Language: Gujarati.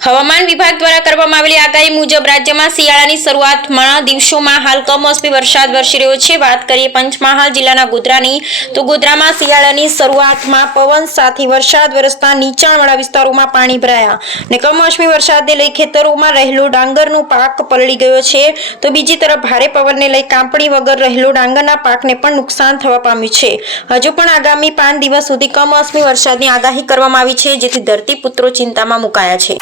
હવામાન વિભાગ દ્વારા કરવામાં આવેલી આગાહી મુજબ રાજ્યમાં શિયાળાની શરૂઆતમાં દિવસોમાં હાલ કમોસમી વરસાદ વરસી રહ્યો છે. વાત કરીએ પંચમહાલ જિલ્લાના ગોધરાની, તો ગોધરામાં શિયાળાની શરૂઆતમાં પવન સાથે વરસાદ વરસતા નીચાણવાળા વિસ્તારોમાં પાણી ભરાયા અને કમોસમી વરસાદને લઈ ખેતરોમાં રહેલો ડાંગરનો પાક પલળી ગયો છે. તો બીજી તરફ ભારે પવનને લઈ કાંપણી વગર રહેલો ડાંગરના પાકને પણ નુકસાન થવા પામ્યું છે. હજુ પણ આગામી પાંચ દિવસ સુધી કમોસમી વરસાદની આગાહી કરવામાં આવી છે, જેથી ધરતીપુત્રો ચિંતામાં મુકાયા છે.